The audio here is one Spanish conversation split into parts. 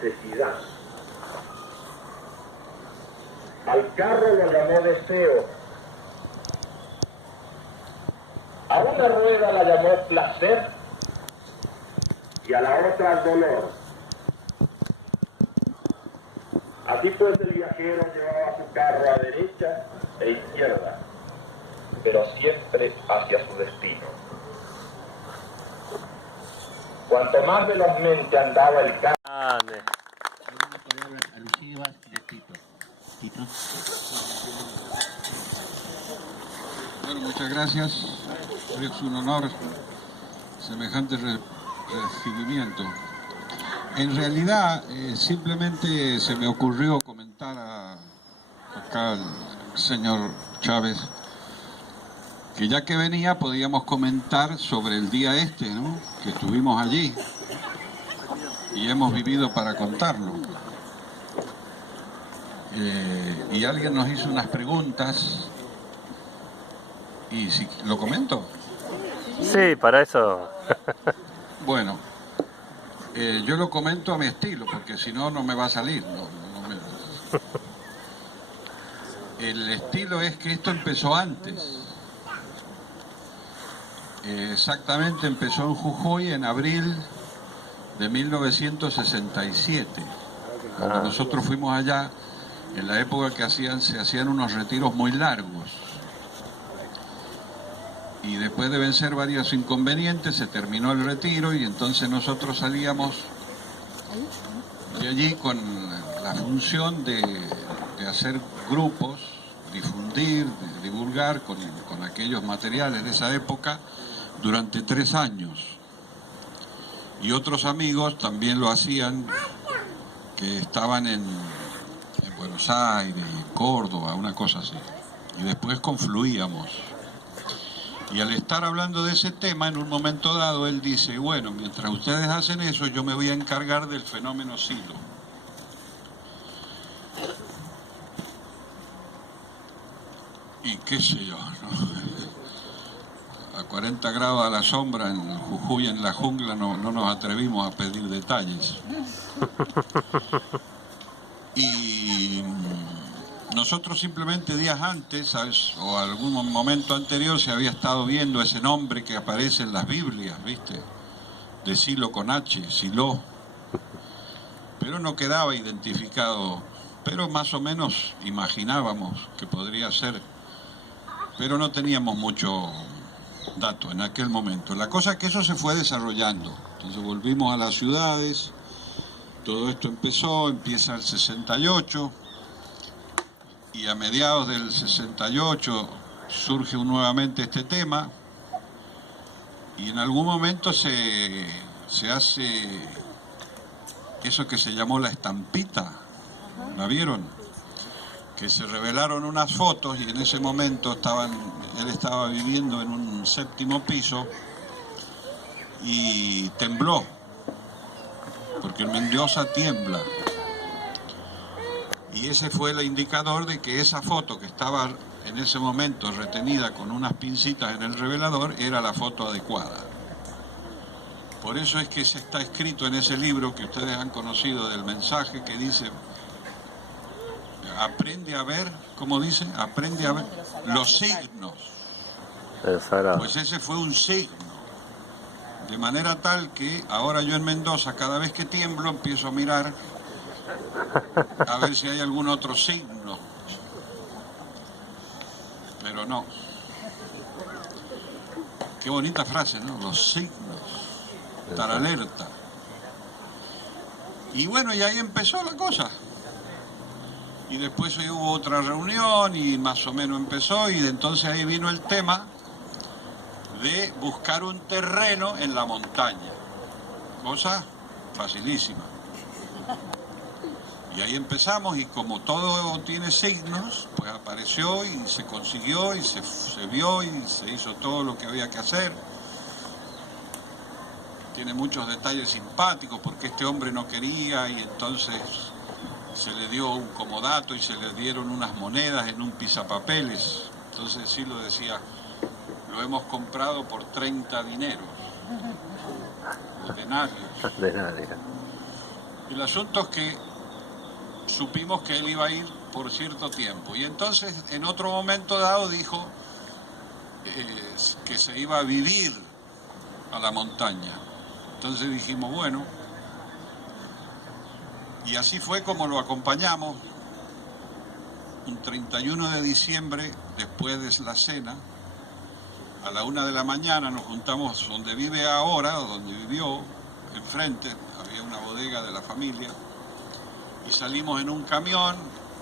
necesidad. Al carro lo llamó deseo, a una rueda la llamó placer y a la otra dolor. Así pues el viajero llevaba su carro a derecha e izquierda, pero siempre hacia su destino. Cuanto más velozmente andaba el carro... Algunas palabras alusivas de Tito. Tito. Bueno, muchas gracias. Es un honor semejante recibimiento. En realidad, simplemente se me ocurrió comentar acá al señor Chávez que ya que venía podíamos comentar sobre el día este, ¿no? Que estuvimos allí y hemos vivido para contarlo. Y alguien nos hizo unas preguntas y si lo comento. Sí, para eso. Bueno, yo lo comento a mi estilo porque si no, no me va a salir. El estilo es que esto empezó antes. Exactamente empezó en Jujuy en abril de 1967. Cuando nosotros fuimos allá, en la época que se hacían unos retiros muy largos. Y después de vencer varios inconvenientes, se terminó el retiro y entonces nosotros salíamos de allí con la función de hacer grupos, difundir, divulgar con aquellos materiales de esa época durante 3 años. Y otros amigos también lo hacían, que estaban en Buenos Aires y en Córdoba, una cosa así. Y después confluíamos. Y al estar hablando de ese tema, en un momento dado, él dice, bueno, mientras ustedes hacen eso, yo me voy a encargar del fenómeno Silo. Y qué sé yo, ¿no? A 40 grados a la sombra, en Jujuy, en la jungla, no nos atrevimos a pedir detalles. Y nosotros simplemente días antes, ¿sabes? O algún momento anterior, se había estado viendo ese nombre que aparece en las Biblias, ¿viste? De Silo con H, Silo. Pero no quedaba identificado, pero más o menos imaginábamos que podría ser, pero no teníamos mucho dato en aquel momento. La cosa es que eso se fue desarrollando. Entonces volvimos a las ciudades, todo esto empieza el 68, y a mediados del 68 surge nuevamente este tema, y en algún momento se hace eso que se llamó la estampita, ¿la vieron? Que se revelaron unas fotos y en ese momento él estaba viviendo en un 7º piso y tembló, porque en Mendoza tiembla. Y ese fue el indicador de que esa foto que estaba en ese momento retenida con unas pincitas en el revelador era la foto adecuada. Por eso es que se está escrito en ese libro que ustedes han conocido del mensaje que dice, aprende a ver, ¿cómo dice? Aprende a ver los signos. Pues ese fue un signo. De manera tal que ahora yo en Mendoza, cada vez que tiemblo, empiezo a mirar a ver si hay algún otro signo. Pero no. Qué bonita frase, ¿no? Los signos. Estar alerta. Y bueno, y ahí empezó la cosa. Y después hubo otra reunión y más o menos empezó, y de entonces ahí vino el tema de buscar un terreno en la montaña. Cosa facilísima. Y ahí empezamos, y como todo tiene signos, pues apareció y se consiguió y se vio y se hizo todo lo que había que hacer. Tiene muchos detalles simpáticos porque este hombre no quería y entonces se le dio un comodato y se le dieron unas monedas en un pisapapeles. Entonces sí lo decía, lo hemos comprado por 30 dineros, denarios. El asunto es que supimos que él iba a ir por cierto tiempo. Y entonces, en otro momento dado, dijo que se iba a vivir a la montaña. Entonces dijimos, bueno, y así fue como lo acompañamos. Un 31 de diciembre, después de la cena, a la 1 de la mañana nos juntamos donde vive ahora, o donde vivió, enfrente, había una bodega de la familia, y salimos en un camión,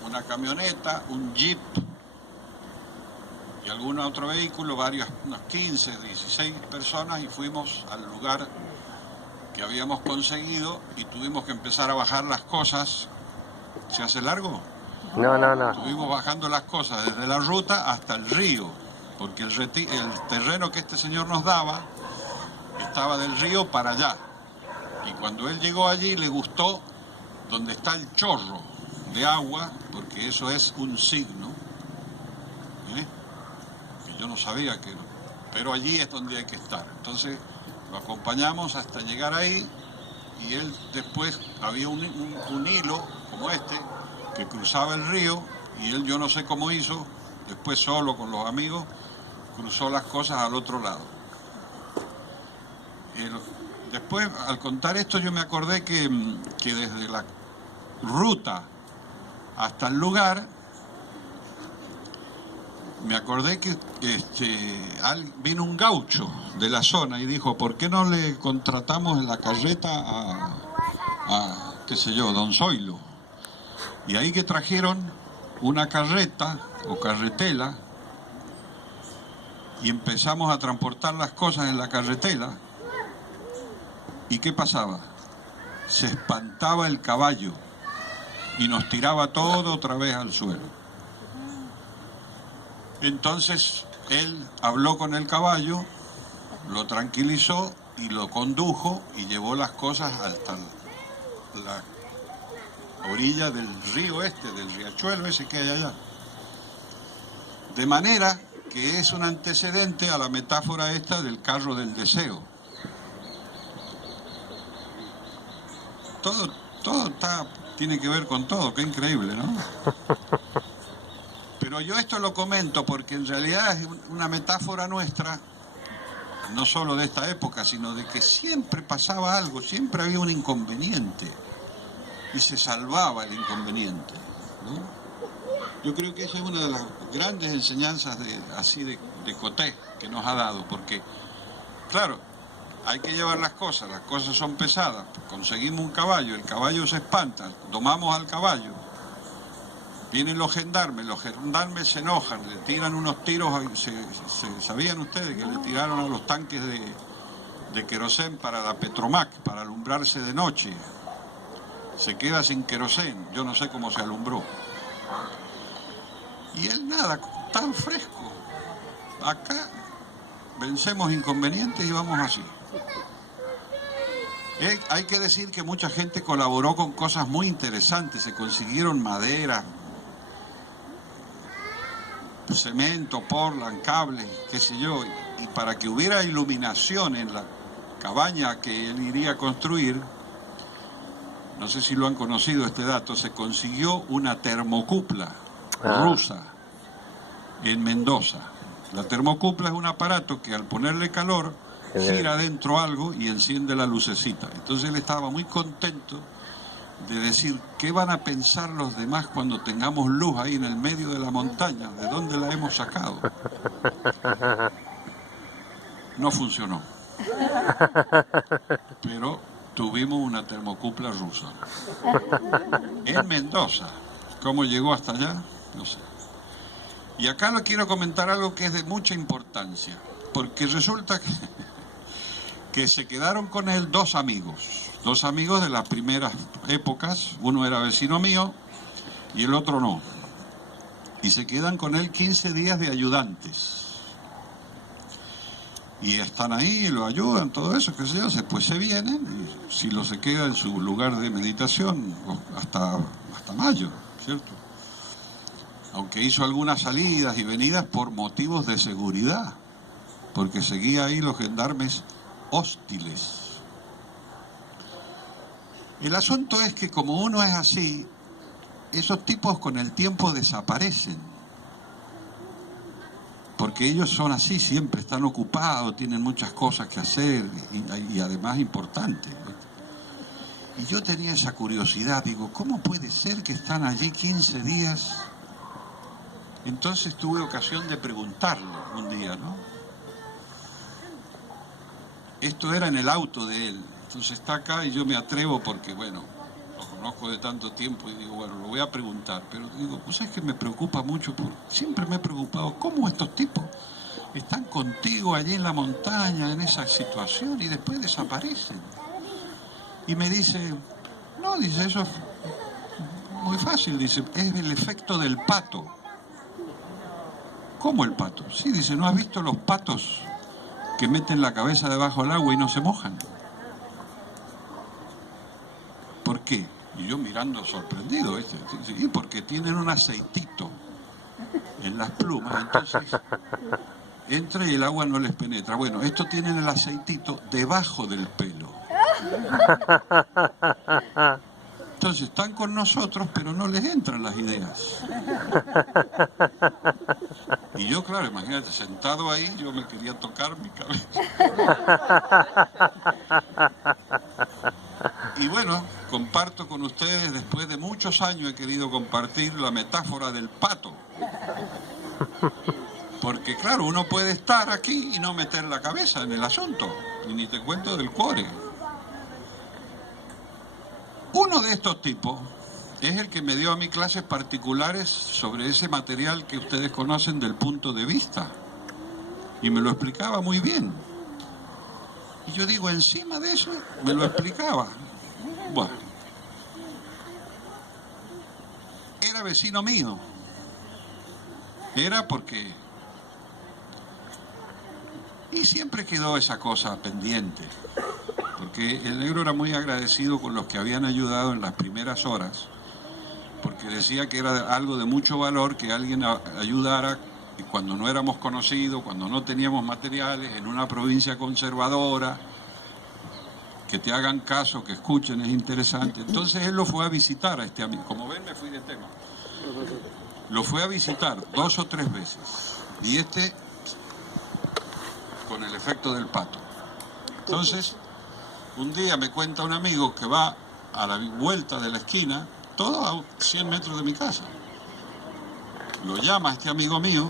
una camioneta, un jeep y algún otro vehículo, unas 15, 16 personas, y fuimos al lugar que habíamos conseguido y tuvimos que empezar a bajar las cosas. ¿Se hace largo? No. Estuvimos bajando las cosas desde la ruta hasta el río, porque el terreno que este señor nos daba estaba del río para allá. Y cuando él llegó allí le gustó donde está el chorro de agua, porque eso es un signo, que yo no sabía que no, pero allí es donde hay que estar. Entonces lo acompañamos hasta llegar ahí, y él después había un hilo como este que cruzaba el río, y él, yo no sé cómo hizo, después solo con los amigos cruzó las cosas al otro lado. Después, al contar esto, yo me acordé que desde la ruta hasta el lugar, me acordé que vino un gaucho de la zona y dijo, ¿por qué no le contratamos la carreta a qué sé yo, Don Zoilo? Y ahí que trajeron una carreta o carretela y empezamos a transportar las cosas en la carretela. ¿Y qué pasaba? Se espantaba el caballo y nos tiraba todo otra vez al suelo. Entonces él habló con el caballo, lo tranquilizó y lo condujo y llevó las cosas hasta la orilla del río del riachuelo ese que hay allá. De manera que es un antecedente a la metáfora esta del carro del deseo. Todo tiene que ver con todo, qué increíble, ¿no? Pero yo esto lo comento porque en realidad es una metáfora nuestra, no solo de esta época, sino de que siempre pasaba algo, siempre había un inconveniente y se salvaba el inconveniente, ¿no? Yo creo que esa es una de las grandes enseñanzas de Coté que nos ha dado, porque, claro, hay que llevar las cosas son pesadas, conseguimos un caballo, el caballo se espanta, domamos al caballo, vienen los gendarmes se enojan, le tiran unos tiros, ¿sabían ustedes que le tiraron a los tanques de querosén para la Petromac, para alumbrarse de noche? Se queda sin querosén, yo no sé cómo se alumbró. Y él nada, tan fresco. Acá vencemos inconvenientes y vamos así. Hay que decir que mucha gente colaboró con cosas muy interesantes, se consiguieron madera, cemento, portland, cables, qué sé yo, y para que hubiera iluminación en la cabaña que él iría a construir, no sé si lo han conocido este dato, se consiguió una termocupla rusa en Mendoza. La termocupla es un aparato que al ponerle calor gira dentro algo y enciende la lucecita. Entonces él estaba muy contento de decir, ¿qué van a pensar los demás cuando tengamos luz ahí en el medio de la montaña? ¿De dónde la hemos sacado? No funcionó. Pero tuvimos una termocupla rusa. En Mendoza. ¿Cómo llegó hasta allá? No sé. Y acá le quiero comentar algo que es de mucha importancia, porque resulta que se quedaron con él dos amigos de las primeras épocas, uno era vecino mío y el otro no, y se quedan con él 15 días de ayudantes, y están ahí, lo ayudan, todo eso, que sé yo, después se vienen, y si lo se queda en su lugar de meditación hasta mayo, ¿cierto? Aunque hizo algunas salidas y venidas por motivos de seguridad, porque seguía ahí los gendarmes hostiles. El asunto es que como uno es así, esos tipos con el tiempo desaparecen. Porque ellos son así, siempre están ocupados, tienen muchas cosas que hacer y además importantes. Y yo tenía esa curiosidad, digo, ¿cómo puede ser que están allí 15 días? Entonces tuve ocasión de preguntarle un día, ¿no? Esto era en el auto de él, entonces está acá y yo me atrevo porque, bueno, lo conozco de tanto tiempo y digo, bueno, lo voy a preguntar, pero digo, pues es que me preocupa mucho, siempre me he preocupado, ¿cómo estos tipos están contigo allí en la montaña, en esa situación y después desaparecen? Y me dice, no, dice, eso es muy fácil, dice, es el efecto del pato. ¿Cómo el pato? Sí, dice, ¿no has visto los patos que meten la cabeza debajo del agua y no se mojan? ¿Por qué? Y yo mirando sorprendido, sí, porque tienen un aceitito en las plumas, entonces entra y el agua no les penetra. Bueno, estos tienen el aceitito debajo del pelo. Entonces están con nosotros, pero no les entran las ideas. Y yo, claro, imagínate, sentado ahí, yo me quería tocar mi cabeza. Y bueno, comparto con ustedes, después de muchos años he querido compartir la metáfora del pato. Porque claro, uno puede estar aquí y no meter la cabeza en el asunto, y ni te cuento del cuore. Uno de estos tipos es el que me dio a mí clases particulares sobre ese material que ustedes conocen del punto de vista. Y me lo explicaba muy bien. Y yo digo, encima de eso, me lo explicaba. Bueno. Era vecino mío. Era porque... Y siempre quedó esa cosa pendiente. Porque el negro era muy agradecido con los que habían ayudado en las primeras horas, porque decía que era algo de mucho valor que alguien ayudara cuando no éramos conocidos, cuando no teníamos materiales, en una provincia conservadora, que te hagan caso, que escuchen, es interesante. Entonces él lo fue a visitar a este amigo. Como ven, me fui de tema. Lo fue a visitar 2 o 3 veces. Y con el efecto del pato. Entonces... un día me cuenta un amigo que va a la vuelta de la esquina, todo a 100 metros de mi casa. Lo llama este amigo mío,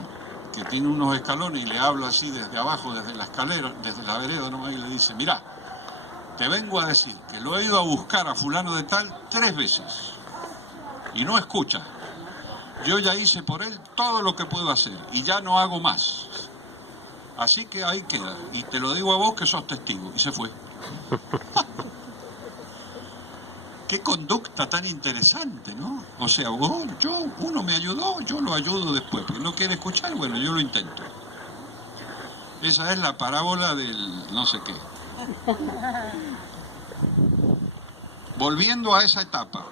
que tiene unos escalones, y le habla así desde abajo, desde la escalera, desde la vereda nomás, y le dice, mirá, te vengo a decir que lo he ido a buscar a fulano de tal 3 veces, y no escucha. Yo ya hice por él todo lo que puedo hacer, y ya no hago más. Así que ahí queda, y te lo digo a vos que sos testigo, y se fue. Qué conducta tan interesante, ¿no? O sea, uno me ayudó, yo lo ayudo después, porque no quiere escuchar, bueno, yo lo intento. Esa es la parábola del no sé qué. Volviendo a esa etapa,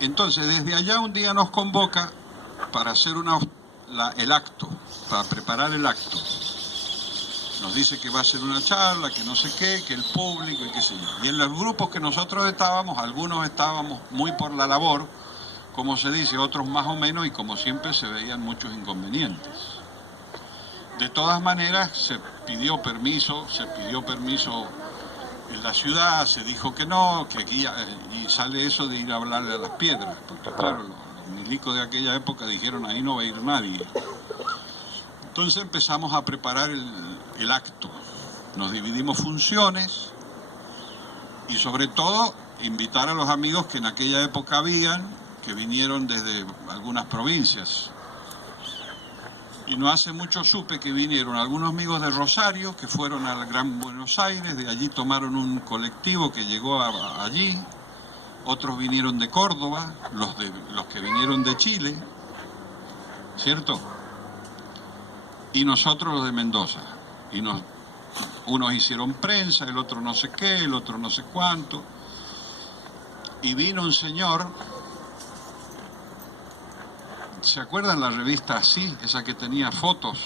entonces desde allá un día nos convoca para hacer el acto, para preparar el acto. Nos dice que va a ser una charla, que no sé qué, que el público y qué sé yo. Y en los grupos que nosotros estábamos, algunos estábamos muy por la labor, como se dice, otros más o menos, y como siempre se veían muchos inconvenientes. De todas maneras, se pidió permiso en la ciudad, se dijo que no, que aquí, y sale eso de ir a hablarle a las piedras, porque claro, los milicos de aquella época dijeron, ahí no va a ir nadie. Entonces empezamos a preparar el acto, nos dividimos funciones y sobre todo invitar a los amigos que en aquella época habían, que vinieron desde algunas provincias. Y no hace mucho supe que vinieron algunos amigos de Rosario que fueron al Gran Buenos Aires, de allí tomaron un colectivo que llegó allí, otros vinieron de Córdoba, los que vinieron de Chile, ¿cierto? Y nosotros los de Mendoza. Y unos hicieron prensa, el otro no sé qué, el otro no sé cuánto. Y vino un señor, ¿se acuerdan la revista Así? Esa que tenía fotos.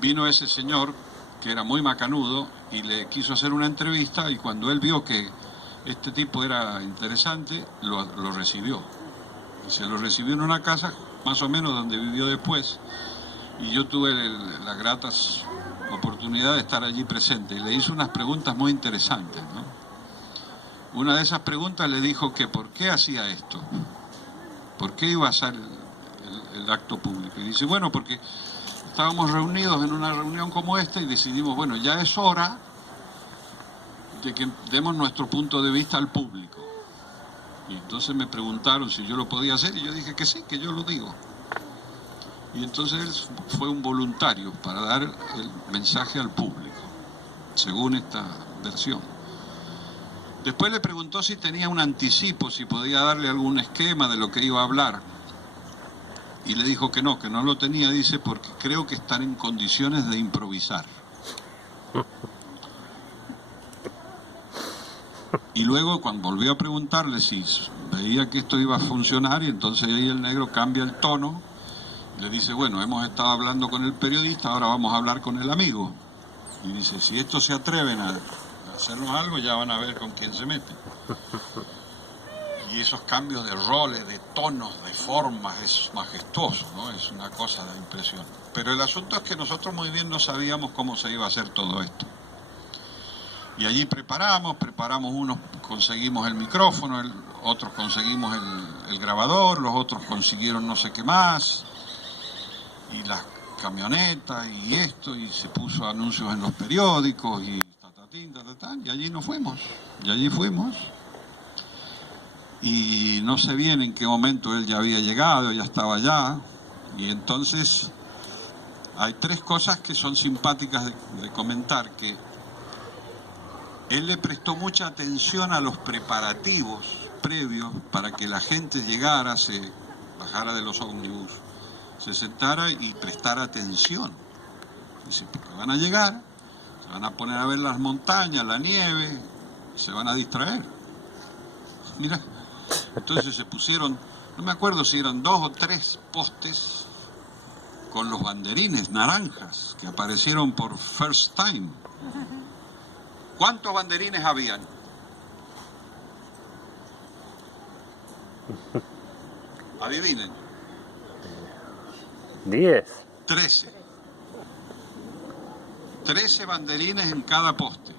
Vino ese señor, que era muy macanudo, y le quiso hacer una entrevista, y cuando él vio que Este tipo era interesante, lo recibió. Y se lo recibió en una casa, más o menos donde vivió después. Y yo tuve la grata oportunidad de estar allí presente. Y le hizo unas preguntas muy interesantes, ¿no? Una de esas preguntas le dijo que por qué hacía esto. ¿Por qué iba a hacer el acto público? Y dice, bueno, porque estábamos reunidos en una reunión como esta y decidimos, bueno, ya es hora de que demos nuestro punto de vista al público. Y entonces me preguntaron si yo lo podía hacer y yo dije que sí, que yo lo digo. Y entonces él fue un voluntario para dar el mensaje al público, según esta versión. Después le preguntó si tenía un anticipo, si podía darle algún esquema de lo que iba a hablar. Y le dijo que no lo tenía, dice, porque creo que están en condiciones de improvisar. Y luego cuando volvió a preguntarle si veía que esto iba a funcionar, y entonces ahí el negro cambia el tono, y le dice, bueno, hemos estado hablando con el periodista, ahora vamos a hablar con el amigo. Y dice, si estos se atreven a hacernos algo, ya van a ver con quién se meten. Y esos cambios de roles, de tonos, de formas, es majestuoso, ¿no? Es una cosa de impresión. Pero el asunto es que nosotros muy bien no sabíamos cómo se iba a hacer todo esto. Y allí preparamos unos conseguimos el micrófono, otros conseguimos el grabador, los otros consiguieron no sé qué más, y las camionetas y esto, y se puso anuncios en los periódicos, y y allí nos fuimos, y allí fuimos. Y no sé bien en qué momento él ya había llegado, ya estaba allá, y entonces hay tres cosas que son simpáticas de comentar, que él le prestó mucha atención a los preparativos previos para que la gente llegara, se bajara de los ómnibus, se sentara y prestara atención. Dice, porque van a llegar, se van a poner a ver las montañas, la nieve, se van a distraer. Mira, entonces se pusieron, no me acuerdo si eran 2 o 3 postes con los banderines naranjas que aparecieron por first time. ¿Cuántos banderines habían? Adivinen. 10. 13. 13 banderines en cada poste.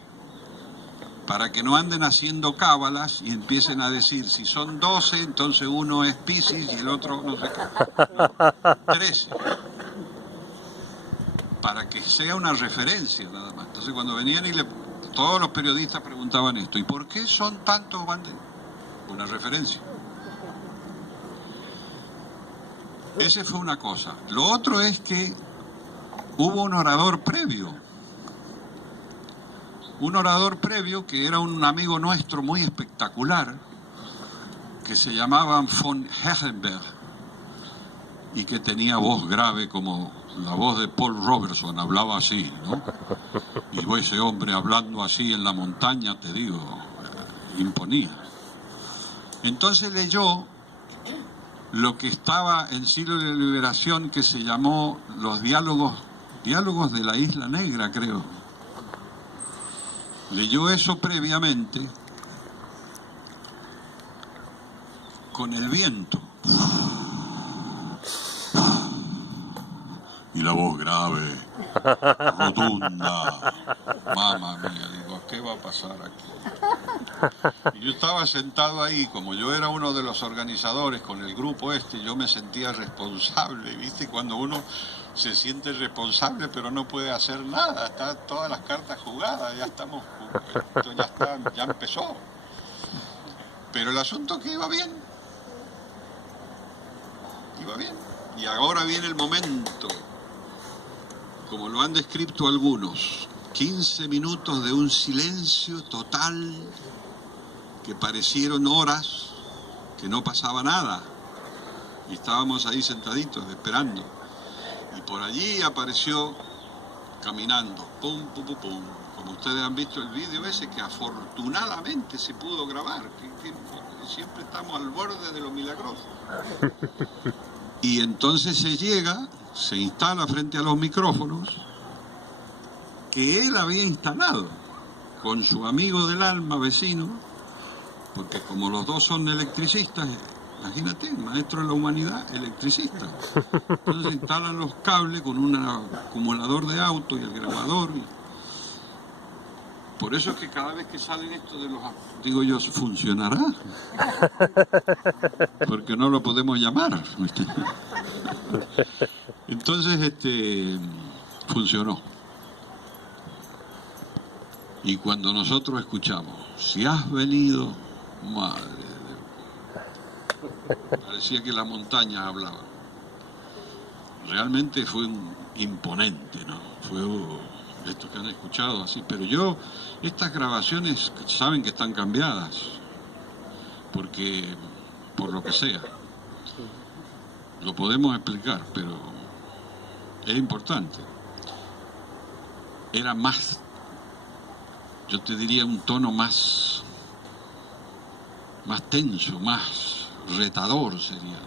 Para que no anden haciendo cábalas y empiecen a decir, si son 12, entonces uno es Piscis y el otro no sé qué. 13. Para que sea una referencia nada más. Entonces cuando venían y todos los periodistas preguntaban esto, ¿y por qué son tantos banderines? Una referencia. Esa fue una cosa. Lo otro es que hubo un orador previo. Un orador previo que era un amigo nuestro muy espectacular, que se llamaba von Herrenberg, y que tenía voz grave como la voz de Paul Robertson, hablaba así, ¿no? Y ese hombre hablando así en la montaña, te digo, imponía. Entonces leyó lo que estaba en Siglo de Liberación, que se llamó los diálogos de la Isla Negra, creo. Leyó eso previamente con el viento. Y la voz grave, rotunda. Mamma mía, digo, ¿qué va a pasar aquí? Y yo estaba sentado ahí, como yo era uno de los organizadores con el grupo yo me sentía responsable, ¿viste? Cuando uno se siente responsable pero no puede hacer nada, están todas las cartas jugadas, ya estamos, esto ya empezó. Pero el asunto que iba bien. Y ahora viene el momento, como lo han descrito algunos, 15 minutos de un silencio total que parecieron horas, que no pasaba nada. Y estábamos ahí sentaditos esperando. Y por allí apareció caminando, pum, pum, pum, pum. Como ustedes han visto el vídeo ese que afortunadamente se pudo grabar, que siempre estamos al borde de lo milagroso. Y entonces se instala frente a los micrófonos que él había instalado con su amigo del alma, vecino, porque como los dos son electricistas, imagínate, maestro de la humanidad, electricista. Entonces instalan los cables con un acumulador de auto y el grabador. Por eso es que cada vez que salen esto de los... Digo yo, ¿funcionará? Porque no lo podemos llamar. Entonces, funcionó. Y cuando nosotros escuchamos, si has venido, madre de Dios, parecía que las montañas hablaban. Realmente fue imponente, ¿no? Fue esto que han escuchado así, pero estas grabaciones saben que están cambiadas, porque, por lo que sea, lo podemos explicar, pero es importante. Era más, yo te diría un tono más tenso, más retador sería.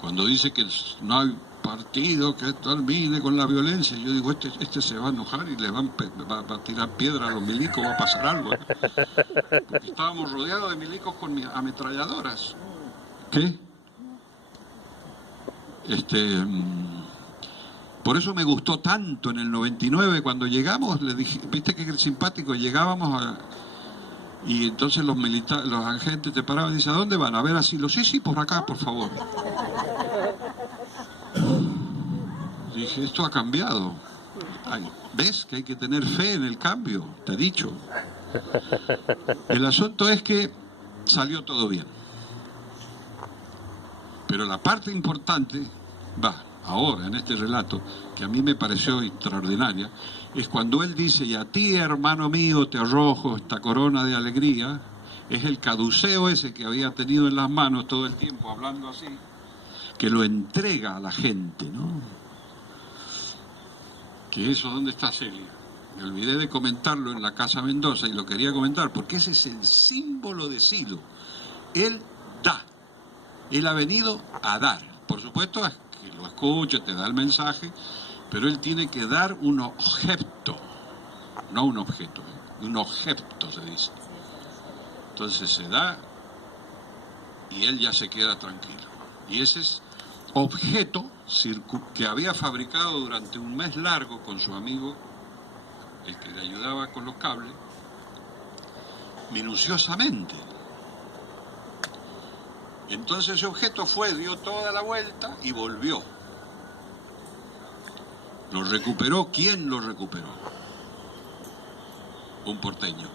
Cuando dice que no hay partido que termine con la violencia, yo digo, este se va a enojar y le va a tirar piedra a los milicos, va a pasar algo. Porque estábamos rodeados de milicos con ametralladoras. ¿Qué? Por eso me gustó tanto en el 99 cuando llegamos, le dije, viste que simpático, llegábamos y entonces los agentes te paraban y dicen, ¿a dónde van? A ver asilo. Sí, por acá, por favor. Dije, esto ha cambiado. Ay, ¿ves que hay que tener fe en el cambio? Te he dicho. El asunto es que salió todo bien. Pero la parte importante, ahora en este relato, que a mí me pareció extraordinaria, es cuando él dice, y a ti, hermano mío, te arrojo esta corona de alegría, es el caduceo ese que había tenido en las manos todo el tiempo, hablando así, que lo entrega a la gente, ¿no? Que eso, ¿dónde está Celia? Me olvidé de comentarlo en la Casa Mendoza y lo quería comentar, porque ese es el símbolo de Silo. Él da. Él ha venido a dar. Por supuesto, que lo escucha, te da el mensaje, pero él tiene que dar un objeto, no un objeto, un objeto se dice. Entonces se da y él ya se queda tranquilo. Y ese es objeto que había fabricado durante un mes largo con su amigo, el que le ayudaba con los cables, minuciosamente. Entonces ese objeto dio toda la vuelta y volvió. Lo recuperó. ¿Quién lo recuperó? Un porteño.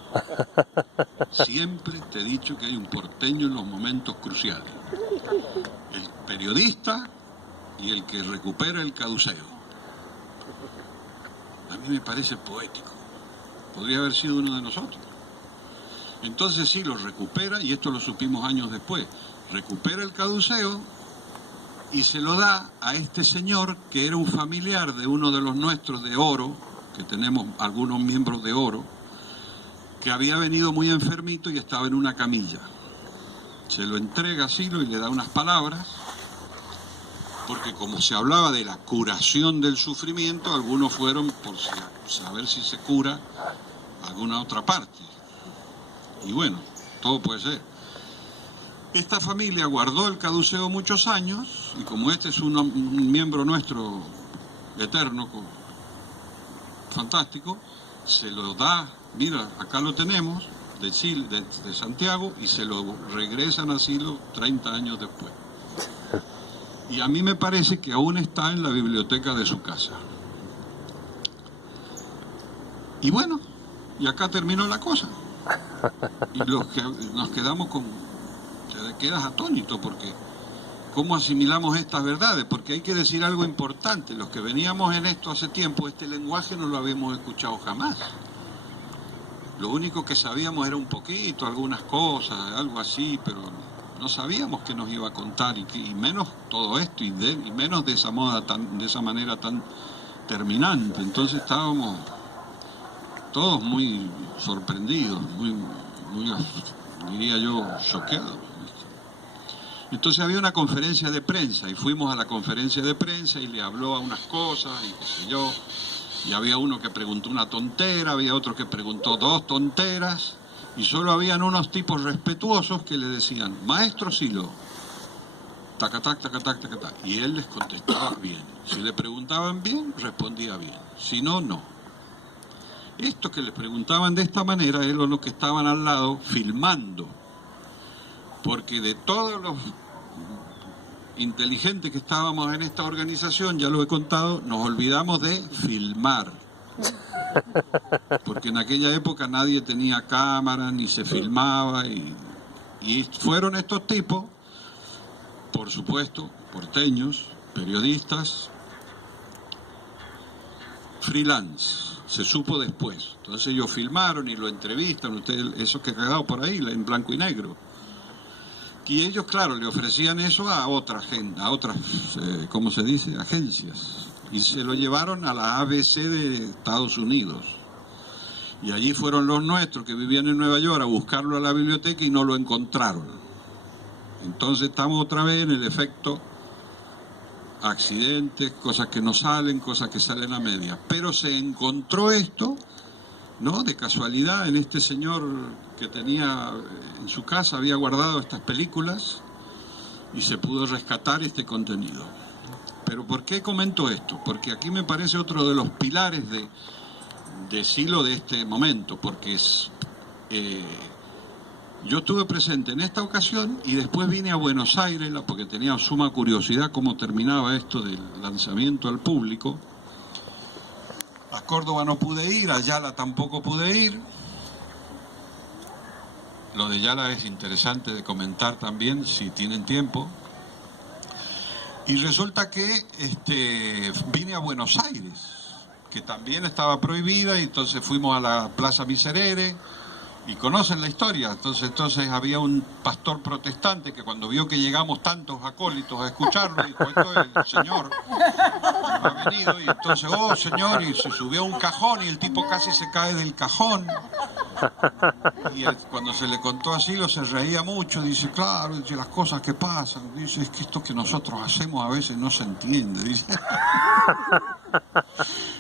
Siempre te he dicho que hay un porteño en los momentos cruciales. El periodista y el que recupera el caduceo. A mí me parece poético. Podría haber sido uno de nosotros. Entonces sí, lo recupera, y esto lo supimos años después. Recupera el caduceo y se lo da a este señor que era un familiar de uno de los nuestros de Oro, que tenemos algunos miembros de Oro, que había venido muy enfermito y estaba en una camilla. Se lo entrega a Silo y le da unas palabras, porque como se hablaba de la curación del sufrimiento, algunos fueron por saber si se cura alguna otra parte. Y bueno, todo puede ser. Esta familia guardó el caduceo muchos años, y como este es un miembro nuestro eterno, fantástico, se lo da, mira, acá lo tenemos, de Chile, de Santiago, y se lo regresan a Silo 30 años después. Y a mí me parece que aún está en la biblioteca de su casa. Y bueno, y acá terminó la cosa. Y los que nos quedamos te quedas atónito, porque ¿cómo asimilamos estas verdades? Porque hay que decir algo importante. Los que veníamos en esto hace tiempo, este lenguaje no lo habíamos escuchado jamás. Lo único que sabíamos era un poquito, algunas cosas, algo así, pero no sabíamos qué nos iba a contar, y menos todo esto, y menos de esa manera tan terminante. Entonces estábamos todos muy sorprendidos, muy diría yo, choqueados. Entonces había una conferencia de prensa, y fuimos a la conferencia de prensa y le habló a unas cosas, y qué sé yo, y había uno que preguntó una tontera, había otro que preguntó dos tonteras, Y solo habían unos tipos respetuosos que le decían, maestro Silo, tacatac, tacatac, tacatac. Y él les contestaba bien. Si le preguntaban bien, respondía bien. Si no, no. Estos que les preguntaban de esta manera eran los que estaban al lado filmando. Porque de todos los inteligentes que estábamos en esta organización, ya lo he contado, nos olvidamos de filmar. Porque en aquella época nadie tenía cámara, ni se filmaba, y fueron estos tipos, por supuesto, porteños, periodistas, freelance, se supo después. Entonces ellos filmaron y lo entrevistan, ustedes, eso que ha quedado por ahí, en blanco y negro. Y ellos, claro, le ofrecían eso a otras, ¿cómo se dice?, agencias. Y se lo llevaron a la ABC de Estados Unidos. Y allí fueron los nuestros que vivían en Nueva York a buscarlo a la biblioteca y no lo encontraron. Entonces estamos otra vez en el efecto accidentes, cosas que no salen, cosas que salen a medias. Pero se encontró esto, ¿no?, de casualidad, en este señor que tenía en su casa, había guardado estas películas y se pudo rescatar este contenido. Pero ¿por qué comento esto? Porque aquí me parece otro de los pilares de Silo de este momento, porque yo estuve presente en esta ocasión y después vine a Buenos Aires, porque tenía suma curiosidad cómo terminaba esto del lanzamiento al público. A Córdoba no pude ir, a Yala tampoco pude ir. Lo de Yala es interesante de comentar también, si tienen tiempo. Y resulta que vine a Buenos Aires, que también estaba prohibida, y entonces fuimos a la Plaza Miserere, y conocen la historia. Entonces había un pastor protestante que cuando vio que llegamos tantos acólitos a escucharlo, dijo, esto es el Señor ha venido, y entonces, oh Señor, y se subió a un cajón, y el tipo casi se cae del cajón. Y cuando se le contó así, se reía mucho, dice, claro, dice, las cosas que pasan, dice, es que esto que nosotros hacemos a veces no se entiende, dice.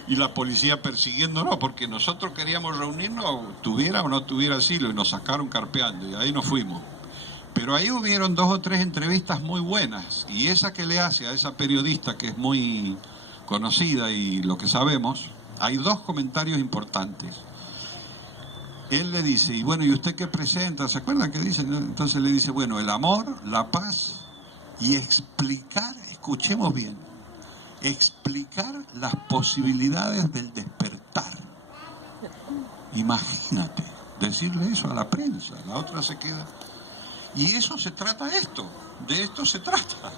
Y la policía persiguiéndonos, porque nosotros queríamos reunirnos, tuviera o no tuviera asilo, y nos sacaron carpeando, y ahí nos fuimos. Pero ahí hubieron 2 o 3 entrevistas muy buenas, y esa que le hace a esa periodista, que es muy conocida y lo que sabemos, hay 2 comentarios importantes. Él le dice, y bueno, ¿y usted qué presenta? ¿Se acuerdan qué dice? Entonces le dice, bueno, el amor, la paz y explicar, escuchemos bien, explicar las posibilidades del despertar. Imagínate, decirle eso a la prensa, la otra se queda. Y eso se trata de esto se trata.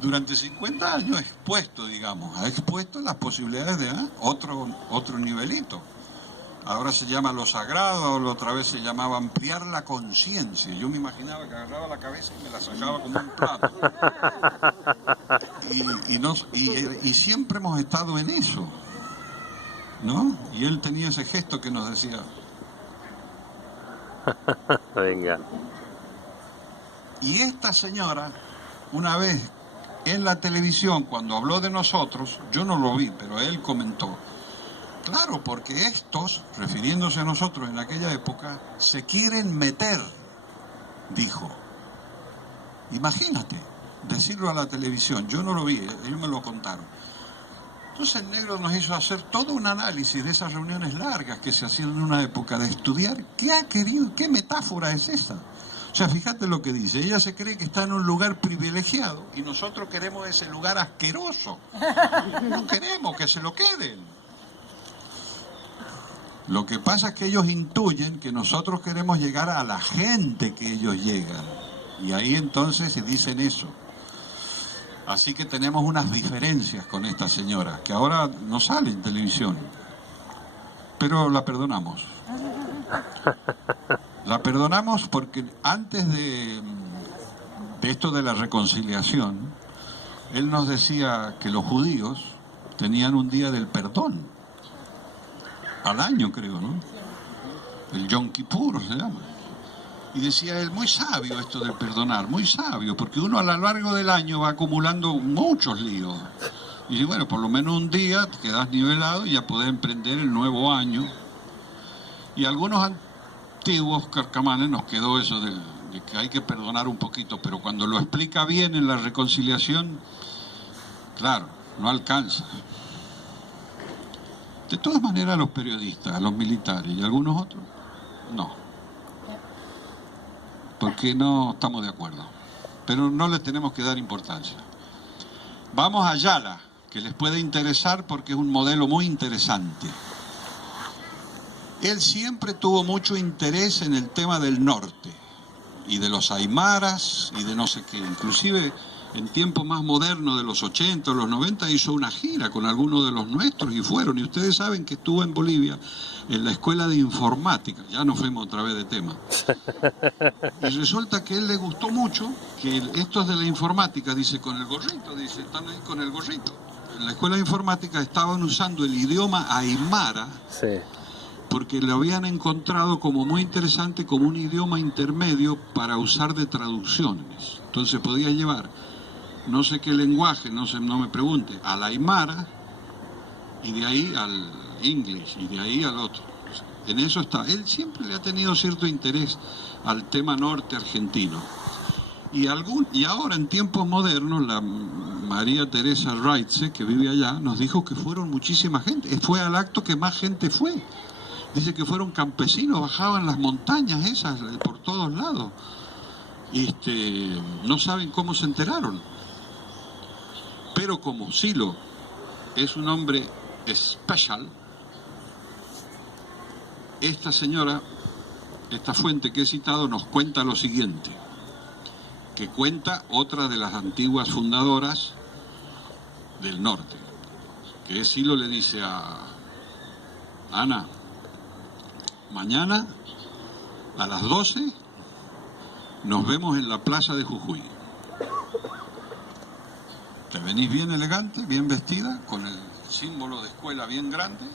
Durante 50 años expuesto, digamos, ha expuesto las posibilidades de otro nivelito. Ahora se llama lo sagrado, la otra vez se llamaba ampliar la conciencia. Yo me imaginaba que agarraba la cabeza y me la sacaba como un plato. Y siempre hemos estado en eso, ¿no? Y él tenía ese gesto que nos decía. Venga. Y esta señora, una vez en la televisión, cuando habló de nosotros, yo no lo vi, pero él comentó. Claro, porque estos, refiriéndose a nosotros en aquella época, se quieren meter, dijo. Imagínate, decirlo a la televisión, yo no lo vi, ellos me lo contaron. Entonces el negro nos hizo hacer todo un análisis de esas reuniones largas que se hacían en una época, de estudiar qué ha querido, qué metáfora es esa. O sea, fíjate lo que dice, ella se cree que está en un lugar privilegiado y nosotros queremos ese lugar asqueroso. No queremos que se lo queden. Lo que pasa es que ellos intuyen que nosotros queremos llegar a la gente que ellos llegan. Y ahí entonces se dicen eso. Así que tenemos unas diferencias con esta señora, que ahora no sale en televisión. Pero la perdonamos. La perdonamos porque antes de esto de la reconciliación, él nos decía que los judíos tenían un día del perdón. Al año, creo, ¿no? El Yom Kippur se llama. Y decía él, muy sabio esto de perdonar, muy sabio, porque uno a lo largo del año va acumulando muchos líos. Y dice, bueno, por lo menos un día te quedas nivelado y ya podés emprender el nuevo año. Y algunos han tío Oscar Camanes nos quedó eso de que hay que perdonar un poquito, pero cuando lo explica bien en la reconciliación, claro, no alcanza. De todas maneras, los periodistas, los militares y algunos otros, no. Porque no estamos de acuerdo. Pero no les tenemos que dar importancia. Vamos a Ayala, que les puede interesar porque es un modelo muy interesante. Él siempre tuvo mucho interés en el tema del norte y de los aymaras y de no sé qué. Inclusive en tiempos más modernos de los 80 o los 90 hizo una gira con algunos de los nuestros y fueron. Y ustedes saben que estuvo en Bolivia en la escuela de informática. Ya nos fuimos otra vez de tema. Y resulta que a él le gustó mucho que estos de la informática, dice, con el gorrito, dice, están ahí con el gorrito. En la escuela de informática estaban usando el idioma aymara. Sí. Porque lo habían encontrado como muy interesante, como un idioma intermedio para usar de traducciones. Entonces podía llevar no sé qué lenguaje, no me pregunte, al aymara y de ahí al inglés y de ahí al otro. En eso está. Él siempre le ha tenido cierto interés al tema norte argentino. Y ahora en tiempos modernos la María Teresa Reitze, que vive allá, nos dijo que fueron muchísima gente. Fue al acto que más gente fue. Dice que fueron campesinos, bajaban las montañas esas por todos lados. No saben cómo se enteraron. Pero como Silo es un hombre especial, esta señora, esta fuente que he citado, nos cuenta lo siguiente, que cuenta otra de las antiguas fundadoras del norte, que Silo le dice a Ana, mañana a las 12 nos vemos en la plaza de Jujuy. Te venís bien elegante, bien vestida, con el símbolo de escuela bien grande,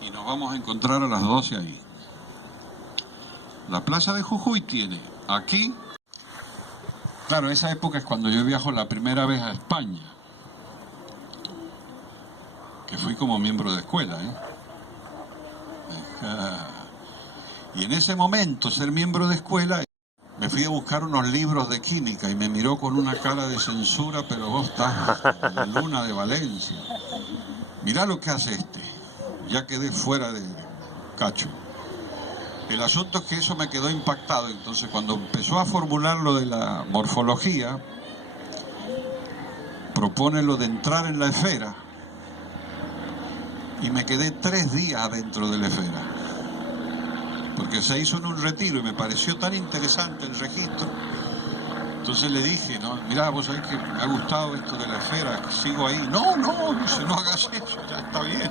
y nos vamos a encontrar a las 12 ahí. La plaza de Jujuy tiene aquí, claro, esa época es cuando yo viajo la primera vez a España, que fui como miembro de escuela, y en ese momento ser miembro de escuela, me fui a buscar unos libros de química y me miró con una cara de censura, pero vos estás en Luna de Valencia. Mirá lo que hace este. Ya quedé fuera de cacho. El asunto es que eso me quedó impactado. Entonces cuando empezó a formular lo de la morfología, propone lo de entrar en la esfera, y me quedé 3 días adentro de la esfera. Porque se hizo en un retiro y me pareció tan interesante el registro. Entonces le dije, no, mirá, vos sabés que me ha gustado esto de la esfera, que sigo ahí. No, dice, no hagas eso, ya está bien.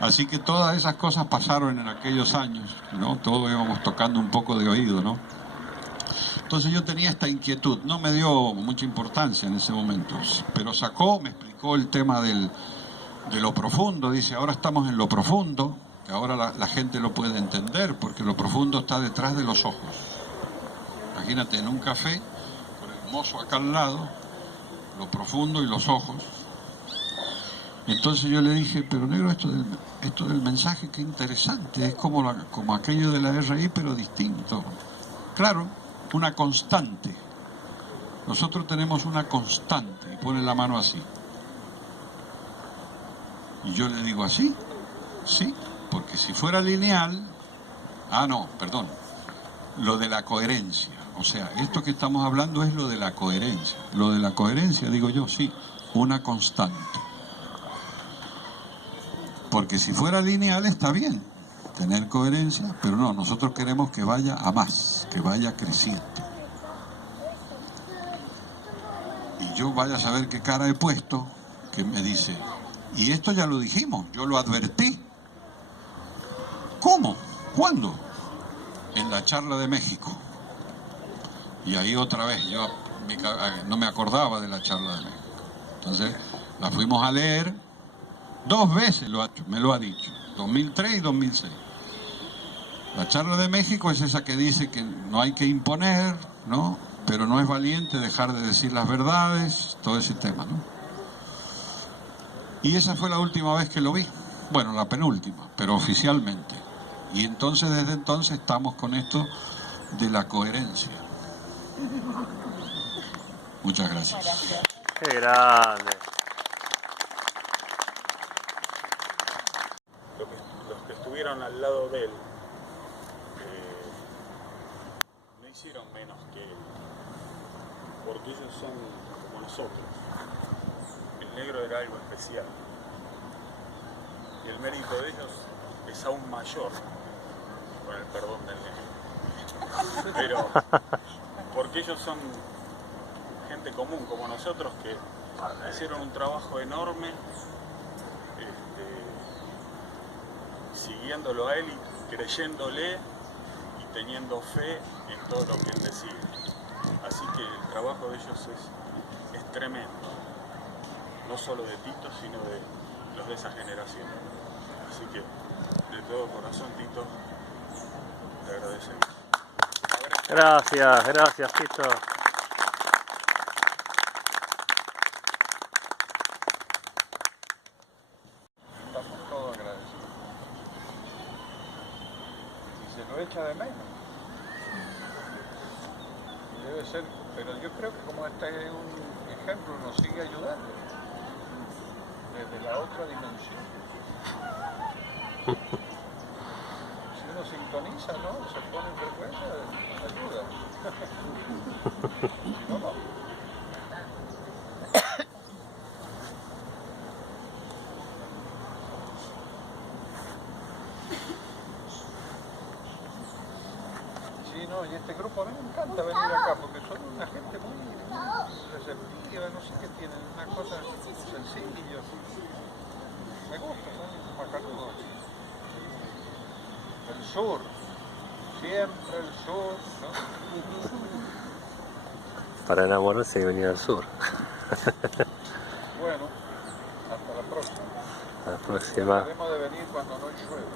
Así que todas esas cosas pasaron en aquellos años, ¿no? Todos íbamos tocando un poco de oído, ¿no? Entonces yo tenía esta inquietud, no me dio mucha importancia en ese momento, pero me explicó el tema de lo profundo, dice, ahora estamos en lo profundo, que ahora la gente lo puede entender, porque lo profundo está detrás de los ojos. Imagínate en un café, con el mozo acá al lado, lo profundo y los ojos. Entonces yo le dije, pero negro, esto del mensaje, qué interesante, es como aquello de la RI, pero distinto. Claro, una constante. Nosotros tenemos una constante, y pone la mano así. Y yo le digo, ¿así? Sí. Porque si fuera lineal, lo de la coherencia. O sea, esto que estamos hablando es lo de la coherencia. Lo de la coherencia, digo yo, sí, una constante. Porque si fuera lineal está bien tener coherencia, pero no, nosotros queremos que vaya a más, que vaya creciendo. Y yo vaya a saber qué cara he puesto, que me dice, y esto ya lo dijimos, yo lo advertí. ¿Cómo? ¿Cuándo? En la charla de México. Y ahí otra vez, yo no me acordaba de la charla de México. Entonces, la fuimos a leer 2 veces, me lo ha dicho, 2003 y 2006. La charla de México es esa que dice que no hay que imponer, ¿no? Pero no es valiente dejar de decir las verdades, todo ese tema, ¿no? Y esa fue la última vez que lo vi. Bueno, la penúltima, pero oficialmente. Y entonces, desde entonces, estamos con esto de la coherencia. Muchas gracias. Qué grande. Los que estuvieron al lado de él no hicieron menos que él, porque ellos son como nosotros. El negro era algo especial y el mérito de ellos es aún mayor, con el perdón del negro, pero porque ellos son gente común como nosotros que hicieron un trabajo enorme siguiéndolo a él y creyéndole y teniendo fe en todo lo que él decide. Así que el trabajo de ellos es tremendo, no solo de Tito, sino de los de esa generación. Así que de todo corazón, Tito, te agradecemos. Gracias, gracias, Tito. Estamos todos agradecidos. Y se lo echa de menos. Y debe ser, pero yo creo que como este es un ejemplo, nos sigue ayudando desde la otra dimensión. Si uno sintoniza, ¿no? Se pone en frecuencia, ayuda. Si no, no. Sí, no, y este grupo a mí me encanta venir acá porque son una gente muy receptiva, no sé qué tienen, una cosa sencilla. Me gusta, son macanudos. El sur, siempre el sur, ¿no? Para enamorarse y venir al sur. Bueno, hasta la próxima. La próxima. Debemos de venir cuando no llueve.